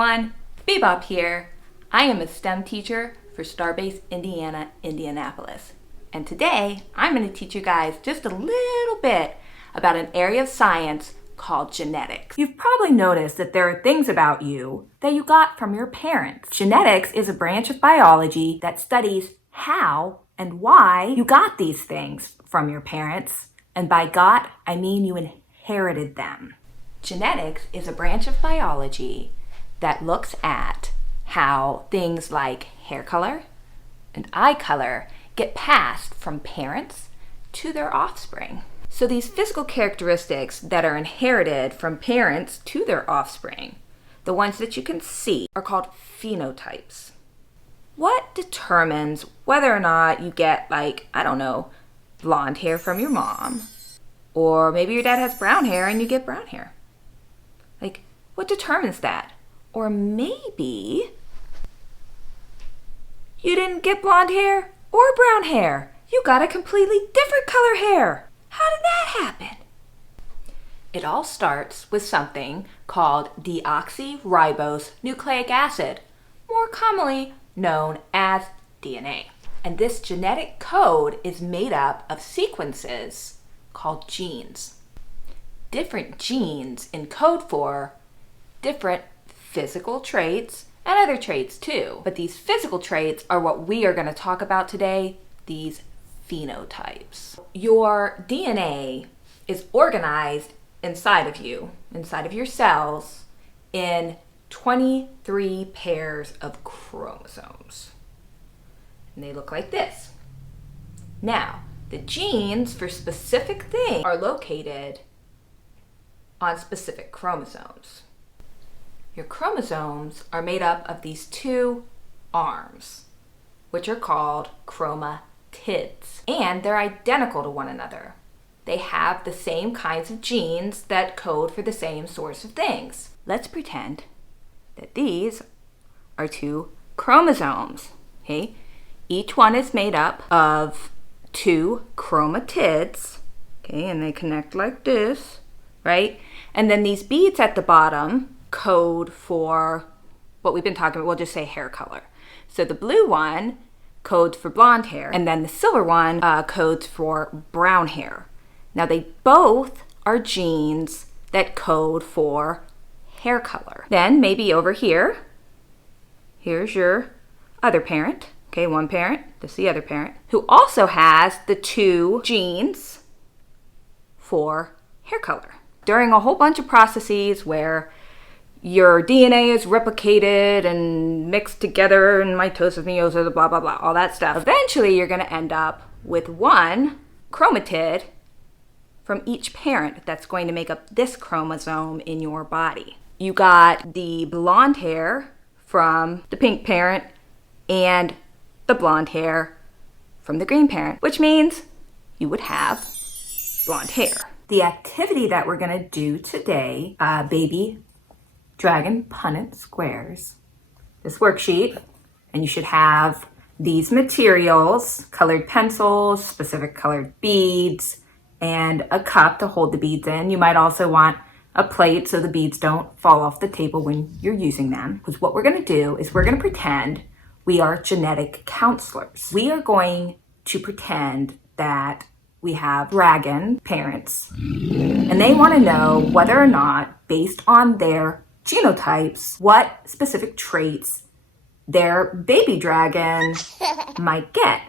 everyone, Bebop here. I am a STEM teacher for Starbase Indiana, Indianapolis. And today, I'm going to teach you guys just a little bit about an area of science called genetics. You've probably noticed that there are things about you that you got from your parents. Genetics is a branch of biology that studies how and why you got these things from your parents. And by got, I mean you inherited them. Genetics is a branch of biology that looks at how things like hair color and eye color get passed from parents to their offspring. So these physical characteristics that are inherited from parents to their offspring, the ones that you can see, are called phenotypes. What determines whether or not you get, blonde hair from your mom, or maybe your dad has brown hair and you get brown hair? What determines that? Or maybe you didn't get blonde hair or brown hair. You got a completely different color hair. How did that happen? It all starts with something called deoxyribose nucleic acid, more commonly known as DNA. And this genetic code is made up of sequences called genes. Different genes encode for different physical traits and other traits too. But these physical traits are what we are going to talk about today, these phenotypes. Your DNA is organized inside of you, inside of your cells, in 23 pairs of chromosomes. And they look like this. Now, the genes for specific things are located on specific chromosomes. Your chromosomes are made up of these two arms, which are called chromatids, and they're identical to one another. They have the same kinds of genes that code for the same sorts of things. Let's pretend that these are two chromosomes, okay? Each one is made up of two chromatids, okay, and they connect like this, right? And then these beads at the bottom code for what we've been talking about. We'll just say hair color. So the blue one codes for blonde hair, and then the silver one codes for brown hair. Now they both are genes that code for hair color. Then maybe over here, here's your other parent. Okay, one parent, this is the other parent, who also has the two genes for hair color. During a whole bunch of processes where your DNA is replicated and mixed together and mitosis, meiosis, blah, blah, blah, all that stuff. Eventually, you're going to end up with one chromatid from each parent that's going to make up this chromosome in your body. You got the blonde hair from the pink parent and the blonde hair from the green parent, which means you would have blonde hair. The activity that we're going to do today, baby dragon Punnett squares, this worksheet, and you should have these materials, colored pencils, specific colored beads, and a cup to hold the beads in. You might also want a plate so the beads don't fall off the table when you're using them. Because what we're going to do is we're going to pretend we are genetic counselors. We are going to pretend that we have dragon parents, and they want to know whether or not, based on their genotypes, what specific traits their baby dragon might get.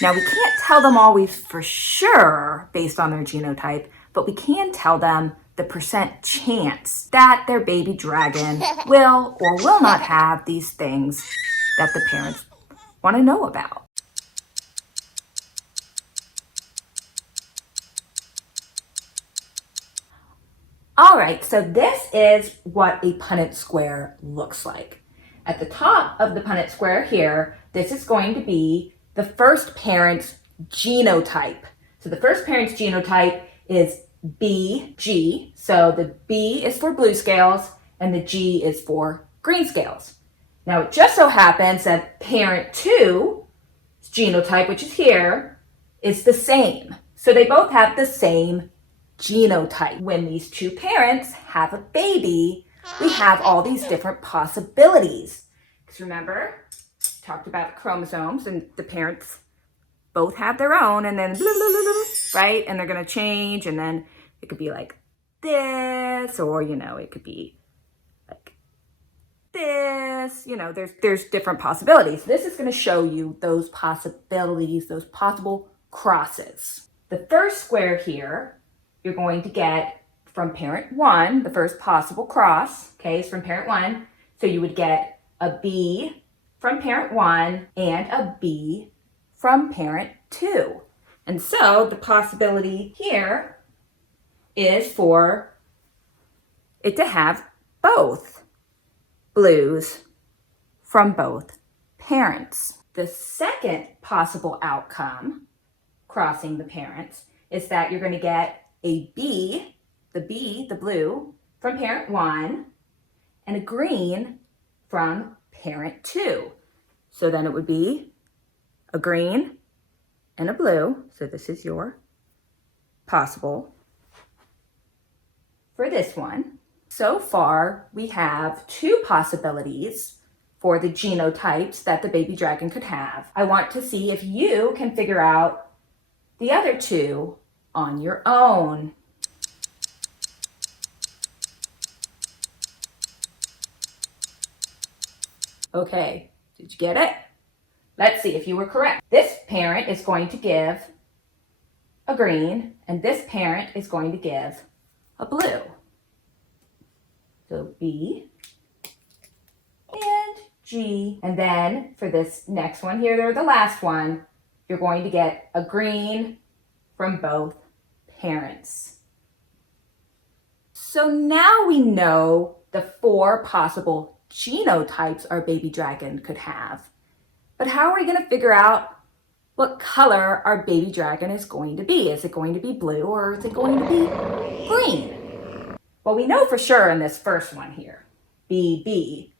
Now, we can't tell them always for sure based on their genotype, but we can tell them the percent chance that their baby dragon will or will not have these things that the parents want to know about. All right, so this is what a Punnett square looks like. At the top of the Punnett square here, this is going to be the first parent's genotype. So the first parent's genotype is BG. So the B is for blue scales and the G is for green scales. Now it just so happens that parent 2's genotype, which is here, is the same. So they both have the same genotype. When these two parents have a baby, we have all these different possibilities. Because remember, talked about the chromosomes and the parents both have their own, and then blah, blah, blah, blah, right? And they're going to change, and then it could be like this, or, you know, it could be like this. You know, there's different possibilities. This is going to show you those possibilities, those possible crosses. The first square here, you're going to get from parent one, the first possible cross, okay, is from parent one. So you would get a B from parent one and a B from parent two. And so the possibility here is for it to have both blues from both parents. The second possible outcome, crossing the parents, is that you're going to get a B, the blue, from parent one, and a green from parent two. So then it would be a green and a blue. So this is your possible for this one. So far, we have two possibilities for the genotypes that the baby dragon could have. I want to see if you can figure out the other two on your own. Okay, did you get it? Let's see if you were correct. This parent is going to give a green, and this parent is going to give a blue. So B and G. And then for this next one here, or the last one, you're going to get a green from both parents. So now we know the four possible genotypes our baby dragon could have. But how are we going to figure out what color our baby dragon is going to be? Is it going to be blue or is it going to be green? Well, we know for sure in this first one here, BB,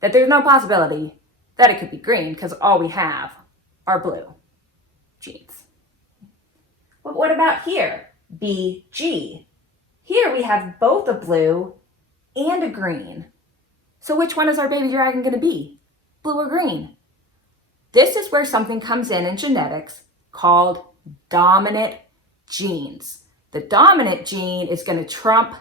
that there's no possibility that it could be green because all we have are blue genes. But what about here, BG? Here we have both a blue and a green. So which one is our baby dragon going to be? Blue or green? This is where something comes in genetics called dominant genes. The dominant gene is going to trump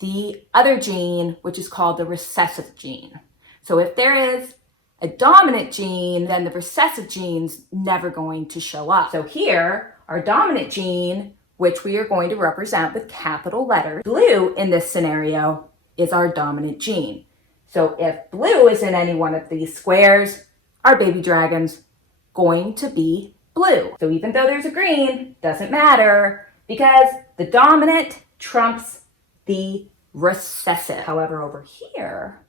the other gene, which is called the recessive gene. So if there is a dominant gene, then the recessive gene's never going to show up. So here, our dominant gene, which we are going to represent with capital letters, blue in this scenario is our dominant gene. So if blue is in any one of these squares, our baby dragon's going to be blue. So even though there's a green, doesn't matter because the dominant trumps the recessive. However, over here,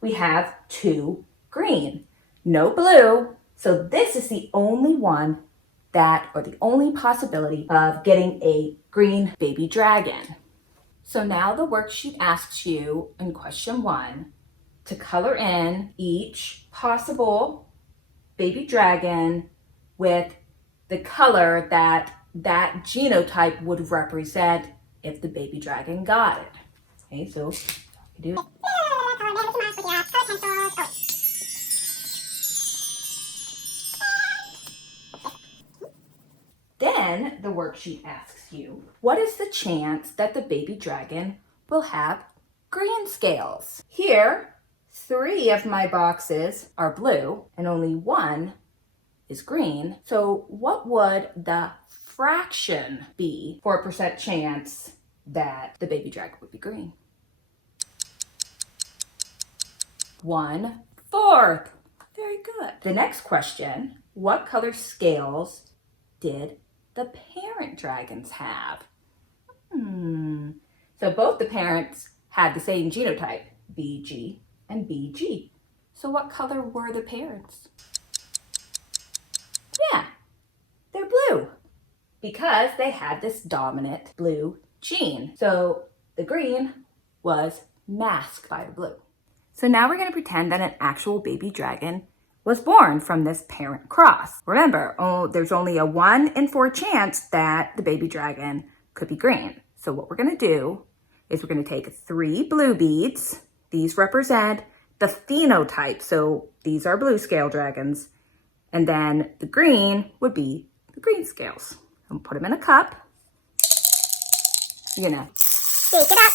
we have two green, no blue. So this is the only one or the only possibility of getting a green baby dragon. So now the worksheet asks you in question 1 to color in each possible baby dragon with the color that genotype would represent if the baby dragon got it. Okay, so do. Then the worksheet asks you, what is the chance that the baby dragon will have green scales? Here, 3 of my boxes are blue and only 1 is green. So what would the fraction be for a percent chance that the baby dragon would be green? 1/4. Very good. The next question, what color scales did the parent dragons have? So both the parents had the same genotype, BG and BG. So what color were the parents? Yeah, they're blue because they had this dominant blue gene. So the green was masked by the blue. So now we're going to pretend that an actual baby dragon was born from this parent cross. Remember, there's only a 1 in 4 chance that the baby dragon could be green. So what we're going to do is we're going to take 3 blue beads. These represent the phenotype. So these are blue scale dragons. And then the green would be the green scales. I'm gonna put them in a cup. You're gonna shake it up.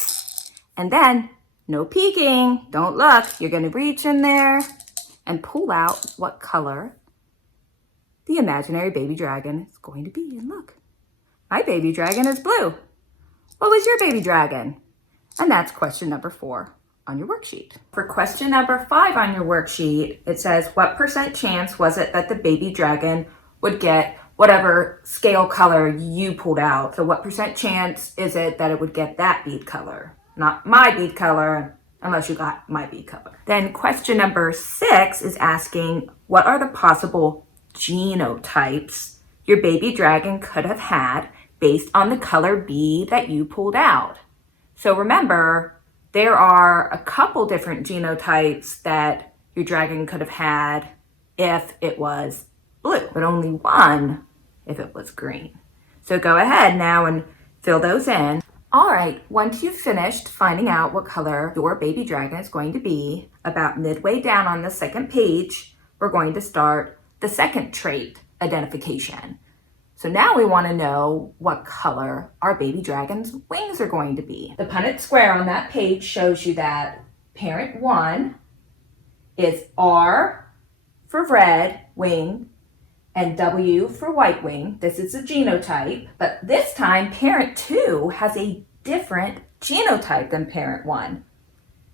And then, no peeking, don't look. You're gonna reach in there and pull out what color the imaginary baby dragon is going to be. And look, my baby dragon is blue. What was your baby dragon? And that's question number 4 on your worksheet. For question number 5 on your worksheet, it says, what % chance was it that the baby dragon would get whatever scale color you pulled out? So what % chance is it that it would get that bead color? Not my bead color, unless you got my bead color. Then question number 6 is asking, what are the possible genotypes your baby dragon could have had based on the color bead that you pulled out? So remember, there are a couple different genotypes that your dragon could have had if it was blue, but only one if it was green. So go ahead now and fill those in. All right, once you've finished finding out what color your baby dragon is going to be, about midway down on the second page, we're going to start the second trait identification. So now we want to know what color our baby dragon's wings are going to be. The Punnett square on that page shows you that parent 1 is R for red wing and W for white wing. This is a genotype, but this time parent 2 has a different genotype than parent 1.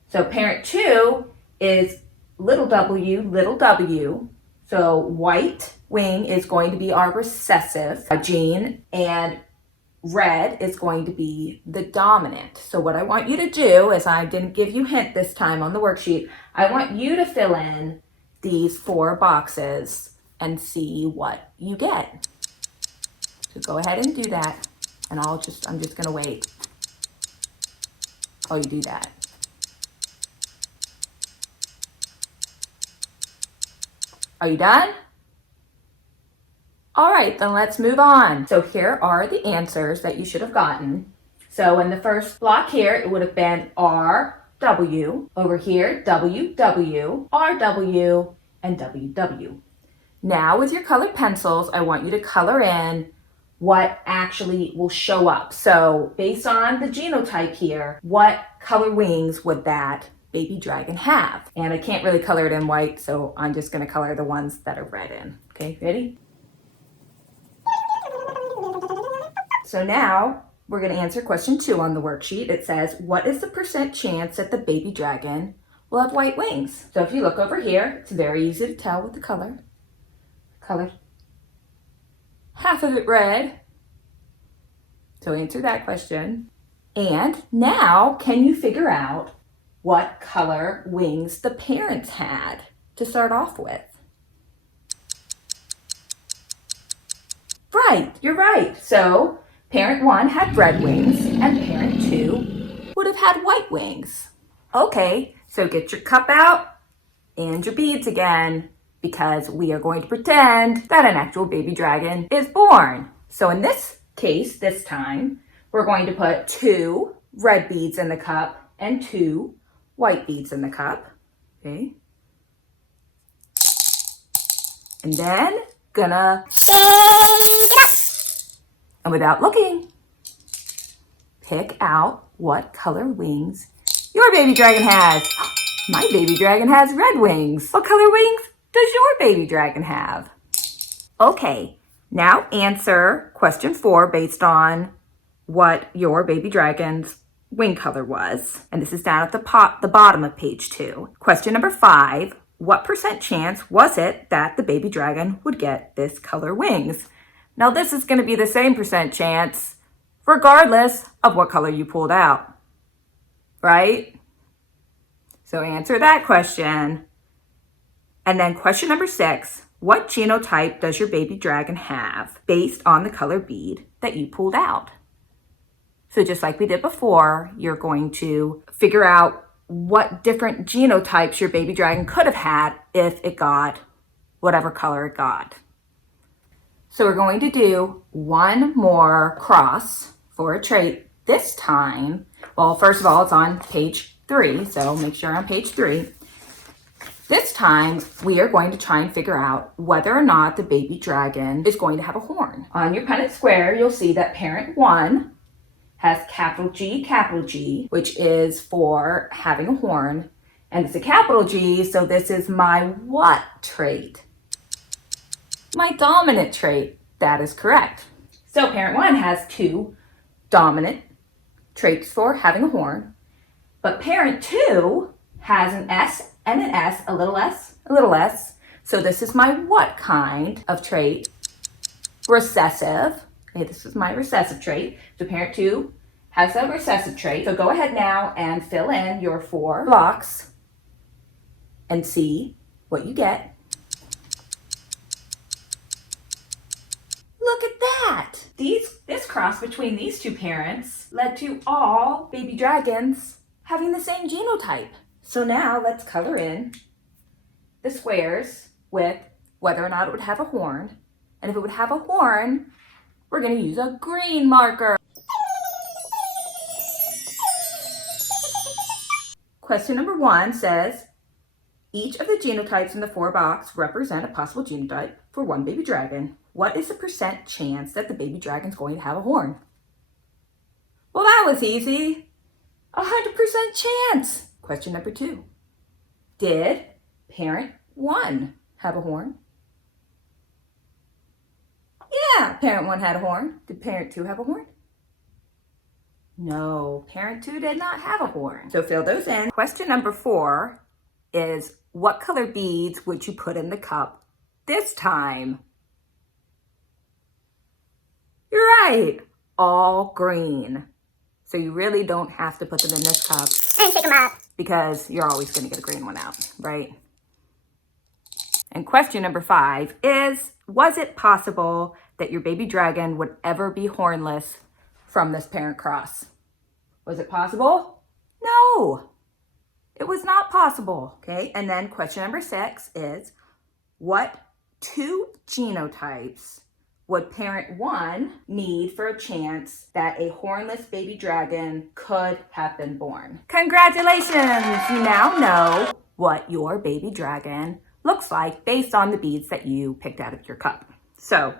So parent 2 is little w, so white wing is going to be our recessive gene, and red is going to be the dominant. So what I want you to do, as I didn't give you a hint this time on the worksheet, I want you to fill in these 4 boxes and see what you get. So go ahead and do that, and I'm just gonna wait while you do that. Are you done? All right, then let's move on. So here are the answers that you should have gotten. So in the first block here, it would have been RW. Over here, WW, RW, and WW. Now with your colored pencils, I want you to color in what actually will show up. So based on the genotype here, what color wings would that baby dragon have? And I can't really color it in white, so I'm just gonna color the ones that are red in. Okay, ready? So now we're going to answer question 2 on the worksheet. It says, what is the % chance that the baby dragon will have white wings? So if you look over here, it's very easy to tell with the color. Colored half of it red. So answer that question. And now, can you figure out what color wings the parents had to start off with? Right, you're right. So parent 1 had red wings and parent 2 would have had white wings. Okay, so get your cup out and your beads again, because we are going to pretend that an actual baby dragon is born. So in this case, this time, we're going to put 2 red beads in the cup and 2 white beads in the cup. Okay. And then gonna shake it up. And without looking, pick out what color wings your baby dragon has. My baby dragon has red wings. What color wings does your baby dragon have? Okay, now answer question 4 based on what your baby dragon's wing color was. And this is down at the bottom of page 2. Question number 5, what % chance was it that the baby dragon would get this color wings? Now this is going to be the same % chance regardless of what color you pulled out, right? So answer that question. And then question number 6, what genotype does your baby dragon have based on the color bead that you pulled out? So just like we did before, you're going to figure out what different genotypes your baby dragon could have had if it got whatever color it got. So we're going to do one more cross for a trait. This time, Well, first of all, it's on page 3, so make sure on page 3. This time, we are going to try and figure out whether or not the baby dragon is going to have a horn. On your Punnett square, you'll see that parent 1 has capital G, which is for having a horn. And it's a capital G, so this is my what trait? My dominant trait. That is correct. So parent 1 has 2 dominant traits for having a horn, but parent 2 has an S and an S, a little s. So this is my what kind of trait? Recessive. Okay, this is my recessive trait. So parent 2 has a recessive trait. So go ahead now and fill in your 4 blocks and see what you get. Look at that! This cross between these 2 parents led to all baby dragons having the same genotype. So now let's color in the squares with whether or not it would have a horn. And if it would have a horn, we're going to use a green marker. Question number 1 says, each of the genotypes in the 4 box represent a possible genotype for one baby dragon. What is the % chance that the baby dragon is going to have a horn? Well, that was easy. 100% chance. Question number 2. Did parent 1 have a horn? Yeah, parent 1 had a horn. Did parent 2 have a horn? No, parent 2 did not have a horn. So fill those in. Question number 4 is, what color beads would you put in the cup this time? You're right, all green. So you really don't have to put them in this cup. And shake them up. Because you're always going to get a green one out, right? And question number 5 is, was it possible that your baby dragon would ever be hornless from this parent cross? Was it possible? No, it was not possible. Okay, and then question number 6 is, what 2 genotypes would parent 1 need for a chance that a hornless baby dragon could have been born? Congratulations! You now know what your baby dragon looks like based on the beads that you picked out of your cup. So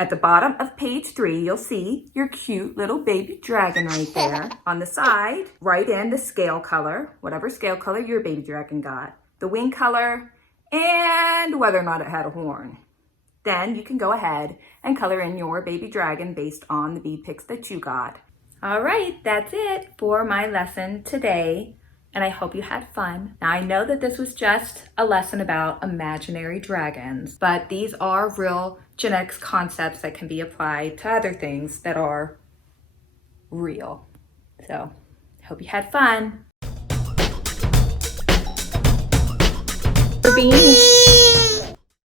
at the bottom of page 3, you'll see your cute little baby dragon right there. On the side, write in the scale color, whatever scale color your baby dragon got, the wing color, and whether or not it had a horn. Then you can go ahead and color in your baby dragon based on the bead picks that you got. All right, that's it for my lesson today, and I hope you had fun. Now, I know that this was just a lesson about imaginary dragons, but these are real genetics concepts that can be applied to other things that are real. So, hope you had fun. For being